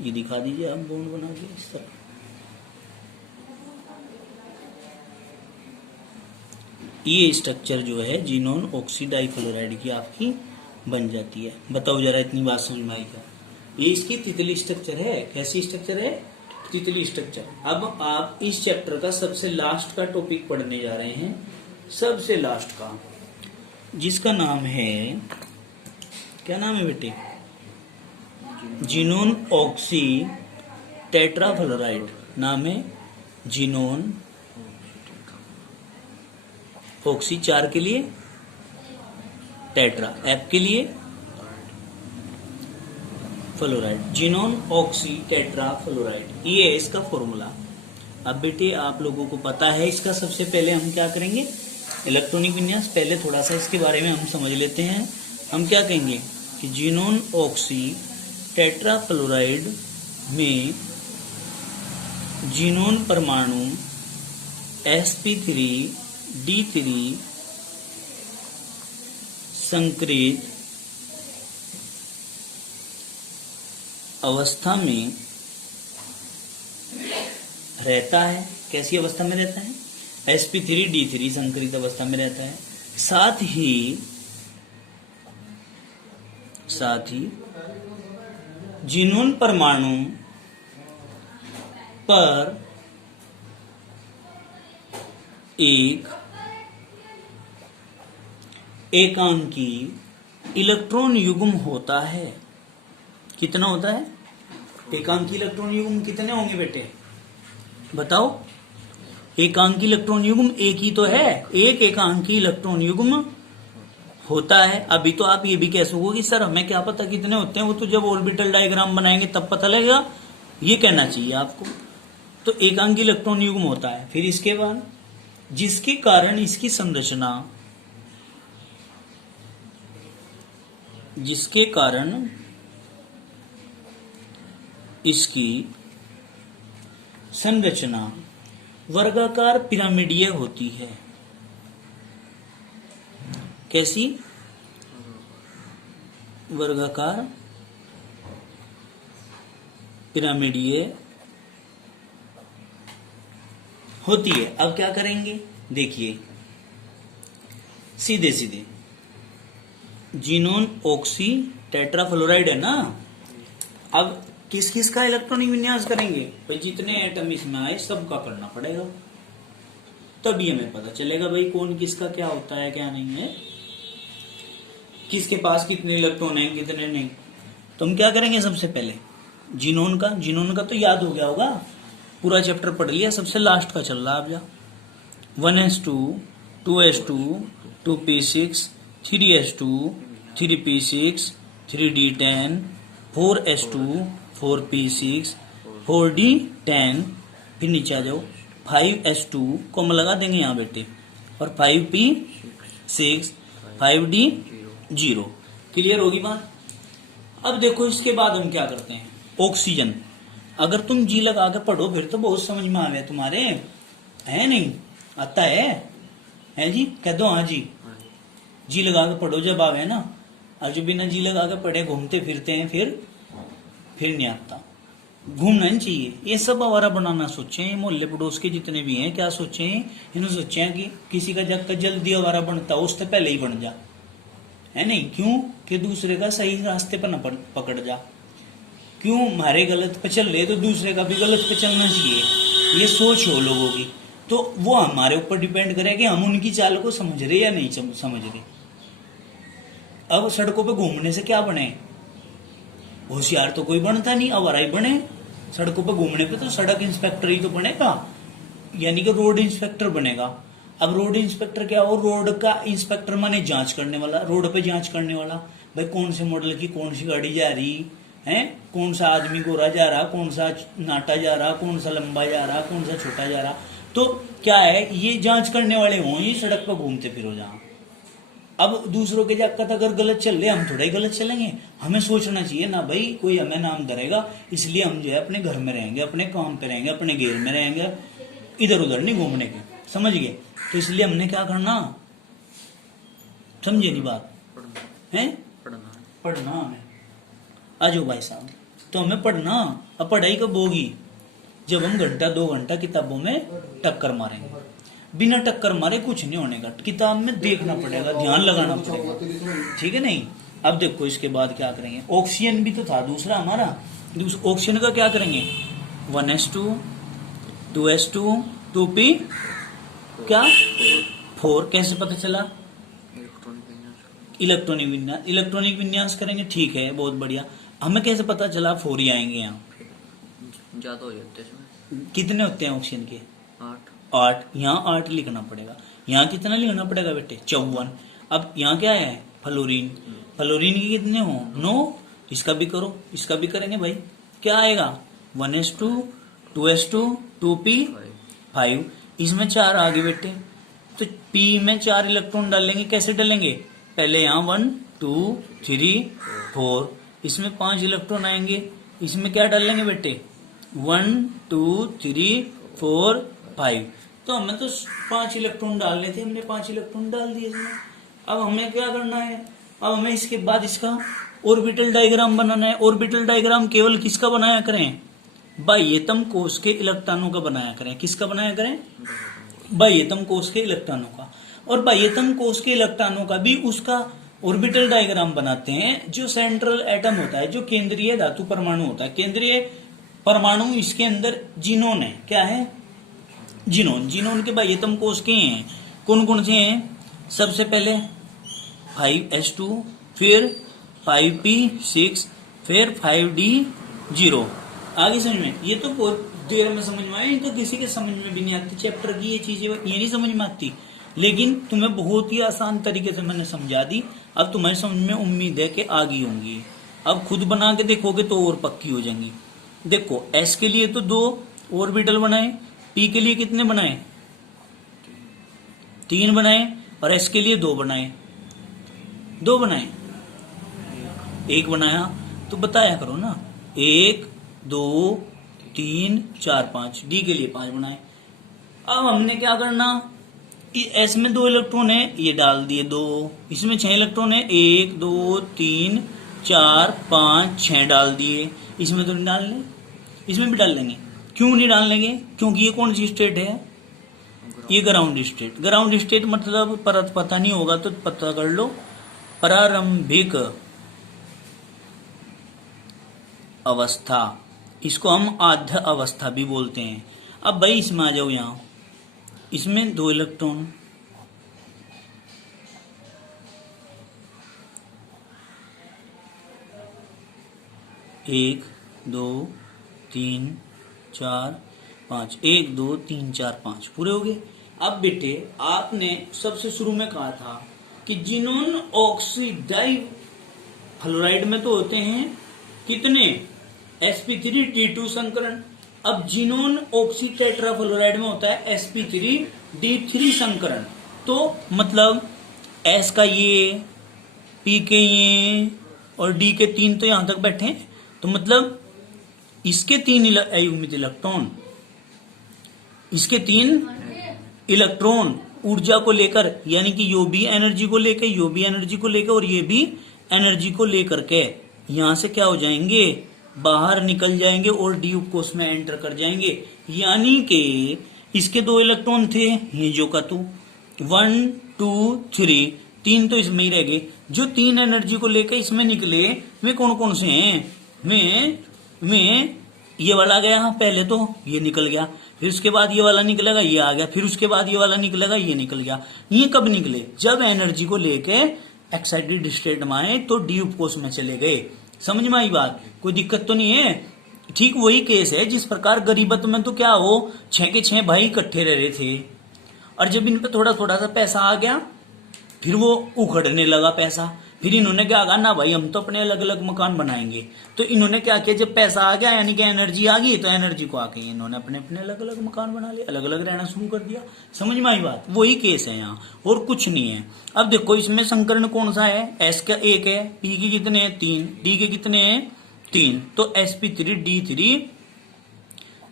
ये दिखा दीजिए आप बॉन्ड बना के इस तरह। ये स्ट्रक्चर जो है जिनोन ऑक्सीडाइफ्लोराइड की आपकी बन जाती है। बताओ जरा इतनी बात समझ में आई क्या? ये इसकी तितली स्ट्रक्चर है। कैसी स्ट्रक्चर है? तितली स्ट्रक्चर। अब आप इस चैप्टर का सबसे लास्ट का टॉपिक पढ़ने जा रहे हैं, सबसे लास्ट का, जिसका नाम है, क्या नाम है बेटे? जिनोन ऑक्सी टेट्राफ्लोराइड नाम है। जिनोन ऑक्सी 4 के लिए, टेट्रा F के लिए, फ्लोराइड। जिनोन ऑक्सी टेट्राफ्लोराइड, ये है इसका फॉर्मूला। अब बेटे आप लोगों को पता है इसका, सबसे पहले हम क्या करेंगे? इलेक्ट्रॉनिक विन्यास। पहले थोड़ा सा इसके बारे में हम समझ लेते हैं। हम क्या कहेंगे कि जिनोन ऑक्सी टेट्राफ्लोराइड में जिनोन परमाणु sp3d3 संक्रित अवस्था में रहता है। कैसी अवस्था में रहता है? sp3d3 संक्रित अवस्था में रहता है। साथ ही जिनोन परमाणु पर एक एकांकी इलेक्ट्रॉन युग्म होता है। कितना होता है? एकांकी इलेक्ट्रॉन युग्म कितने होंगे बेटे बताओ? एकांकी इलेक्ट्रॉन युग्म एक ही तो है, एक एकांकी इलेक्ट्रॉन युग्म होता है। अभी तो आप ये भी कह सकोगे कि सर हमें क्या पता कितने होते हैं, वो तो जब ऑर्बिटल डायग्राम बनाएंगे तब पता लगेगा, ये कहना चाहिए आपको। तो एकांकी इलेक्ट्रॉन युग्म होता है। फिर इसके बाद जिसके कारण इसकी संरचना, जिसके कारण इसकी संरचना वर्गाकार पिरामिडीय होती है। कैसी? वर्गाकार पिरामिडीय होती है। अब क्या करेंगे देखिए, सीधे सीधे जीनोन ऑक्सी टेट्राफ्लोराइड है ना। अब किस किस का इलेक्ट्रॉनिक विन्यास करेंगे भाई? जितने एटम इसमें आए सबका करना पड़ेगा, तभी हमें पता चलेगा भाई कौन किसका क्या होता है क्या नहीं है, किसके पास कितने इलेक्ट्रॉन हैं कितने नहीं। तो हम क्या करेंगे, सबसे पहले जीनोन का तो याद हो गया होगा, पूरा चैप्टर पढ़ लिया, सबसे लास्ट का चल रहा है। अब जा 1s2 2s2 2p6 3s2 3p6 3d10 4s2 4p6 4d10, फिर नीचे आ जाओ 5s2 को हम लगा देंगे यहाँ बेटे, और 5p6 5d0। क्लियर होगी बात? अब देखो इसके बाद हम क्या करते हैं, ऑक्सीजन। अगर तुम जी लगा के पढ़ो फिर तो बहुत समझ में आवे तुम्हारे, है नहीं? आता है जी? कह दो हाँ जी। जी लगा के पढ़ो जब आवे ना, और जो बिना जी लगा के पढ़े घूमते फिरते हैं फिर नहीं आता। घूमना नहीं चाहिए। ये सब आवारा बनाना सोचे हैं, मोहल्ले पड़ोस के जितने भी हैं क्या सोचे हैं, इन्होंने सोचे हैं कि किसी का जब तक जल्दी आवारा बनता उससे पहले ही बन जा, है नहीं? क्यों? कि दूसरे का सही रास्ते पर न पकड़ जा। क्यों? हमारे गलत पे चल रहे तो दूसरे का भी गलत पे चलना चाहिए, ये सोच हो लोगों की। तो वो हमारे ऊपर डिपेंड करे कि हम उनकी चाल को समझ रहे या नहीं समझ रहे। अब सड़कों पे घूमने से क्या बने? होशियार तो कोई बनता नहीं, आवारा ही बने। सड़कों पे घूमने पे तो सड़क इंस्पेक्टर ही तो बनेगा, यानी कि रोड इंस्पेक्टर बनेगा। अब रोड इंस्पेक्टर क्या हो? रोड का इंस्पेक्टर माने जांच करने वाला, रोड पे जांच करने वाला। भाई कौन से मॉडल की कौन सी गाड़ी जा रही है, कौन सा आदमी गोरा जा रहा, कौन सा नाटा जा रहा, कौन सा लंबा जा रहा, कौन सा छोटा जा रहा। तो क्या है, ये जांच करने वाले हों ही सड़क पर घूमते फिरो जहां। अब दूसरों के जाकर अगर गलत चल रहे, हम थोड़ा ही गलत चलेंगे। हमें सोचना चाहिए ना भाई कोई हमें नाम धरेगा, इसलिए हम जो है अपने घर में रहेंगे, अपने काम पे रहेंगे, अपने घेर में रहेंगे, इधर उधर नहीं घूमने के, समझ गए? तो इसलिए हमने क्या करना, समझे नहीं बात है? पढ़ना हमें। आ जाओ भाई साहब, तो हमें पढ़ना। अब पढ़ाई कब होगी? जब हम घंटा 2 घंटा किताबों में टक्कर मारेंगे। बिना टक्कर मारे कुछ नहीं होने का, किताब में देखना पड़ेगा, ध्यान लगाना पड़ेगा, ठीक है नहीं? अब देखो इसके बाद क्या करेंगे, ऑक्सीजन भी तो था दूसरा हमारा। ऑक्सीजन का क्या करेंगे, 1s2 2s2 2p क्या 4। कैसे पता चला? इलेक्ट्रॉनिक विन्यास करेंगे, ठीक है, बहुत बढ़िया। हमें कैसे पता चला 4 ही आएंगे? यहाँ ज्यादा हो जाते हैं। कितने होते हैं ऑक्सीजन के? 8। यहाँ 8 लिखना पड़ेगा। यहाँ कितना लिखना पड़ेगा बेटे? 54। अब यहाँ क्या है? फ्लोरीन। फ्लोरीन के कितने हो? 9। इसका भी करो, इसका भी करेंगे भाई। क्या आएगा? 1s2 2s2 2p5। इसमें 4 आगे बेटे, तो p में 4 इलेक्ट्रॉन डालेंगे। कैसे डालेंगे? पहले यहाँ 1 2 3 4, इसमें 5 इलेक्ट्रॉन आएंगे। इसमें क्या डालेंगे बेटे? 1 2 3 4 5। तो हमें तो 5 इलेक्ट्रॉन डालने थे, हमने 5 इलेक्ट्रॉन डाल दिए इसमें। अब हमें क्या करना है? अब हमें इसके बाद इसका ऑर्बिटल डायग्राम बनाना है। ऑर्बिटल डायग्राम केवल किसका बनाया करें? बाह्यतम कोश के इलेक्ट्रॉनों का बनाया करें। किसका बनाया करें? बाह्यतम कोश के इलेक्ट्रॉनों का। और बाह्यतम कोश के इलेक्ट्रॉनों का भी उसका ऑर्बिटल डायग्राम बनाते हैं। जो सेंट्रल एटम होता है, जो केंद्रीय धातु परमाणु होता है, केंद्रीय परमाणु, इसके अंदर जीनोन है। क्या है? जीनोन के बाह्यतम कोश के हैं। कौन कौन से हैं? सबसे पहले 5s2, फिर 5p6, फिर 5d0। आगे समझ में, ये तो बहुत देर में समझ में आया, ये तो किसी के समझ में भी नहीं आती चैप्टर की ये चीजें, ये नहीं समझ में आती, लेकिन तुम्हें बहुत ही आसान तरीके से मैंने समझा दी। अब तुम्हारी समझ में उम्मीद है कि आ गई होंगी। अब खुद बना के देखोगे तो और पक्की हो जाएंगी। देखो एस के लिए तो 2 ऑर्बिटल बनाए, पी के लिए कितने बनाए, 3 बनाए, और एस के लिए 2 बनाए, 2 बनाए, 1 बनाया। तो बताया करो ना, 1 2 3 4 5, डी के लिए 5 बनाए। अब हमने क्या करना, एस में 2 इलेक्ट्रॉन है, ये डाल दिए 2, इसमें 6 इलेक्ट्रॉन है, 1 2 3 4 5 6 डाल दिए। इसमें तो नहीं डालने, इसमें भी डाल लेंगे। क्यों नहीं डाल लेंगे, क्योंकि ये कौन सी स्टेट है, ये ग्राउंड स्टेट। ग्राउंड स्टेट मतलब परत पता नहीं होगा तो पता कर लो, प्रारंभिक अवस्था, इसको हम आद्य अवस्था भी बोलते हैं। अब भाई इसमें आ जाओ, यहां इसमें 2 इलेक्ट्रॉन, एक 2 3 4 5, 1 2 3 4 5 पूरे हो गए। अब बेटे आपने सबसे शुरू में कहा था कि जिनोन ऑक्सीडाइव फ्लोराइड में तो होते हैं कितने, sp3d2 संकरण। अब जिनोन ऑक्सी टेट्राफ्लोराइड में होता है sp3d3 संकरण। तो मतलब s का ये, p के ये और d के 3 तो यहां तक बैठे हैं, तो मतलब इसके 3 अयुग्मित इलेक्ट्रॉन, इसके 3 इलेक्ट्रॉन ऊर्जा को लेकर, यानी कि यो भी एनर्जी को लेकर, यो भी एनर्जी को लेकर और ये भी एनर्जी को लेकर के यहां से क्या हो जाएंगे, बाहर निकल जाएंगे और डी उपकोष में एंटर कर जाएंगे। यानी कि इसके 2 इलेक्ट्रॉन थे, ये जो का तू 1 2 3, 3 तो इसमें ही रह गए। जो 3 एनर्जी को लेकर इसमें निकले वे कौन कौन से हैं, में ये वाला गया पहले, तो ये निकल गया, फिर उसके बाद ये वाला निकलेगा, ये आ गया, फिर उसके बाद ये वाला निकलेगा, ये निकल गया। ये कब निकले, जब एनर्जी को लेके एक्साइटेड स्टेट में आए तो डी उपकोष में चले गए। समझ में आई बात, कोई दिक्कत तो नहीं है। ठीक वही केस है जिस प्रकार गरीबत में तो क्या हो, 6 के 6 भाई इकट्ठे रह रहे थे, और जब इन पे थोड़ा थोड़ा सा पैसा आ गया फिर वो उखड़ने लगा पैसा। फिर इन्होंने क्या कहा, ना भाई हम तो अपने अलग अलग मकान बनाएंगे। तो इन्होंने क्या किया, जब पैसा आ गया यानी कि एनर्जी आ गई, तो एनर्जी को आके इन्होंने अपने अपने अलग अलग मकान बना लिए, अलग अलग रहना शुरू कर दिया। समझ में आई बात, वही केस है यहाँ और कुछ नहीं है। अब देखो इसमें संकरण कौन सा है, एस का 1 है, पी के कितने हैं 3, डी के कितने हैं 3, तो sp3d3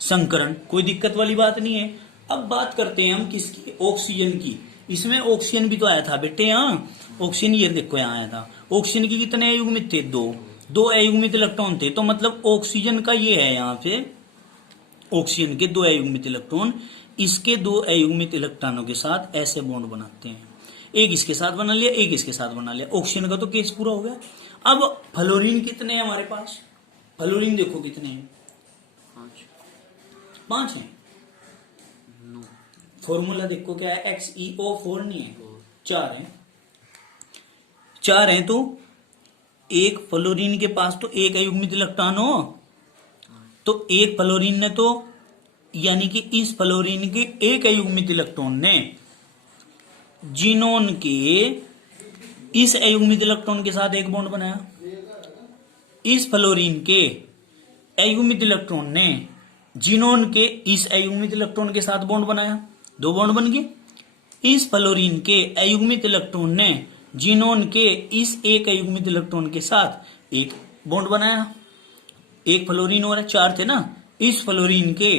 संकरण, कोई दिक्कत वाली बात नहीं है। अब बात करते हैं हम किसकी, ऑक्सीजन की। इसमें ऑक्सीजन भी तो आया था बेटे, यहाँ ऑक्सीजन ये देखो यहाँ आया था। ऑक्सीजन की कितने अयुग्मित थे, 2 अयुग्मित इलेक्ट्रॉन थे, तो मतलब ऑक्सीजन का ये है यहाँ पे, ऑक्सीजन के 2 अयुग्मित इलेक्ट्रॉन, इसके 2 अयुग्मित इलेक्ट्रॉनों के साथ ऐसे बॉन्ड बनाते हैं। एक इसके साथ बना लिया, एक इसके साथ बना लिया, ऑक्सीजन का तो केस पूरा हो गया। अब फ्लोरीन कितने हैं हमारे पास, फ्लोरीन देखो कितने हैं, 5 हैं। फॉर्मूला देखो क्या है, XeO4 नहीं है, 4 है, 4 है। तो एक फ्लोरीन के पास तो 1 अयुग्मित इलेक्ट्रॉन हो, तो एक फ्लोरीन ने तो, यानी कि इस फ्लोरीन के 1 अयुग्मित इलेक्ट्रॉन ने जिनोन के इस अयुग्मित इलेक्ट्रॉन के साथ एक बॉन्ड बनाया, इस फ्लोरीन के अयुग्मित इलेक्ट्रॉन ने जिनोन के इस अयुग्मित इलेक्ट्रॉन के साथ बॉन्ड बनाया, 2 बॉन्ड बन गए। इस फ्लोरीन के अयुग्मित इलेक्ट्रॉन ने जिनोन के इस 1 अयुग्मित इलेक्ट्रॉन के साथ एक बॉन्ड बनाया, एक फ्लोरीन और 4 थे ना, इस फ्लोरीन के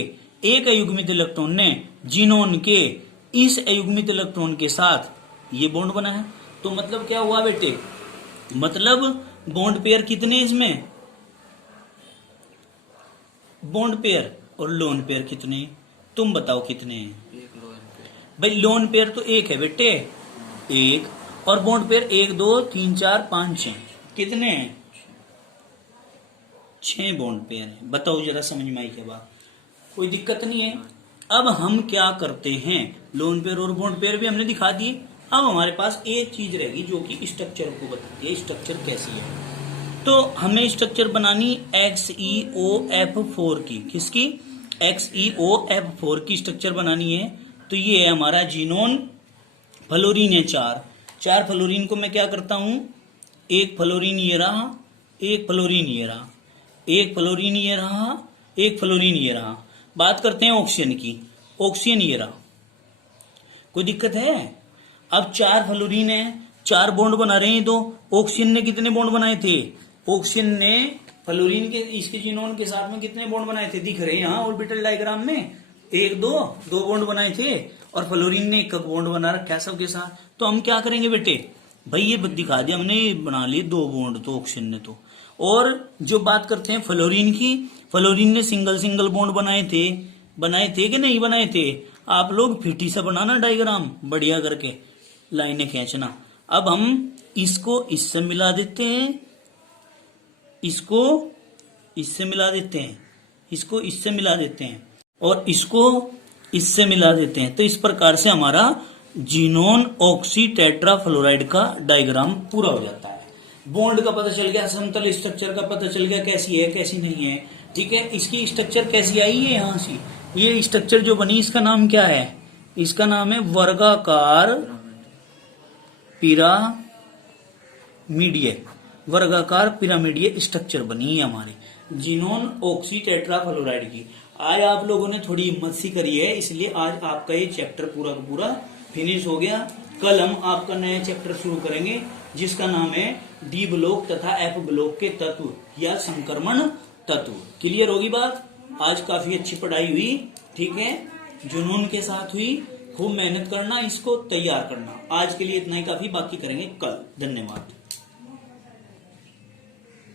1 अयुग्मित इलेक्ट्रॉन ने जिनोन के इस अयुग्मित इलेक्ट्रॉन के साथ ये बॉन्ड बनाया। तो मतलब क्या हुआ बेटे, मतलब बॉन्ड पेयर कितने इसमें, बॉन्ड पेयर और लोन पेयर कितने, तुम बताओ कितने हैं। भाई लोन पेयर तो 1 है बेटे, 1, और बॉन्ड पेयर 1 2 3 4 5 6, कितने हैं, 6 बॉन्ड पेयर है। बताओ जरा, समझ में आई क्या बात, कोई दिक्कत नहीं है। अब हम क्या करते हैं, लोन पेयर और बॉन्ड पेयर भी हमने दिखा दिए। अब हमारे पास एक चीज रहेगी जो कि स्ट्रक्चर को बताती है, स्ट्रक्चर कैसी है। तो हमें स्ट्रक्चर बनानी XeOF4 की, किसकी? XeOF4 की स्ट्रक्चर बनानी है। तो ये है हमारा जीनोन। फ्लोरीन है चार फ्लोरीन को मैं क्या करता हूं, एक फ्लोरीन ये रहा, एक फ्लोरीन ये रहा, एक फ्लोरीन ये रहा, एक फ्लोरीन ये रहा। बात करते हैं ऑक्सीजन की। ऑक्सीजन ये रहा, कोई दिक्कत है? अब 4 फ्लोरीन है, 4 बॉन्ड बना रहे हैं। तो ऑक्सीजन ने कितने बॉन्ड बनाए थे? ऑक्सीजन ने फ्लोरीन के इसके जीनोन के साथ में कितने बॉन्ड बनाए थे? दिख रहे हैं यहाँ ऑर्बिटल डायग्राम में, 1 2 बॉन्ड बनाए थे, और फ्लोरीन ने 1 बॉन्ड बना रखा है सबके साथ। तो हम क्या करेंगे बेटे, भाई ये दिखा दिया हमने, बना लिए 2 बॉन्ड तो ऑक्सीजन ने तो। और जो बात करते हैं फ्लोरीन की, फ्लोरीन ने सिंगल बॉन्ड बनाए थे कि नहीं बनाए थे? आप लोग फिटी सा बनाना डायग्राम बढ़िया करके, लाइनें खींचना। अब हम इसको इससे मिला देते हैं, इसको इससे मिला देते हैं, इसको इससे मिला देते हैं, और इसको इससे मिला देते हैं। तो इस प्रकार से हमारा जीनोन ऑक्सी टेट्राफ्लोराइड का डायग्राम पूरा हो जाता है। बॉन्ड का पता चल गया, समतल स्ट्रक्चर का पता चल गया, कैसी है कैसी नहीं है। ठीक है, इसकी स्ट्रक्चर कैसी आई है यहां से, ये स्ट्रक्चर जो बनी इसका नाम क्या है? इसका नाम है वर्गाकार पिरामिडीय, वर्गाकार पिरामिडीय स्ट्रक्चर बनी है हमारी जीनोन ऑक्सी टेट्राफ्लोराइड की। आज आप लोगों ने थोड़ी हिम्मत सी करी है, इसलिए आज आपका ये चैप्टर पूरा का पूरा फिनिश हो गया। कल हम आपका नया चैप्टर शुरू करेंगे जिसका नाम है डी ब्लॉक तथा एफ ब्लॉक के तत्व या संक्रमण तत्व। क्लियर होगी बात? आज काफी अच्छी पढ़ाई हुई, ठीक है, जुनून के साथ हुई। खूब मेहनत करना, इसको तैयार करना। आज के लिए इतना ही काफी, बाकी करेंगे कल। धन्यवाद।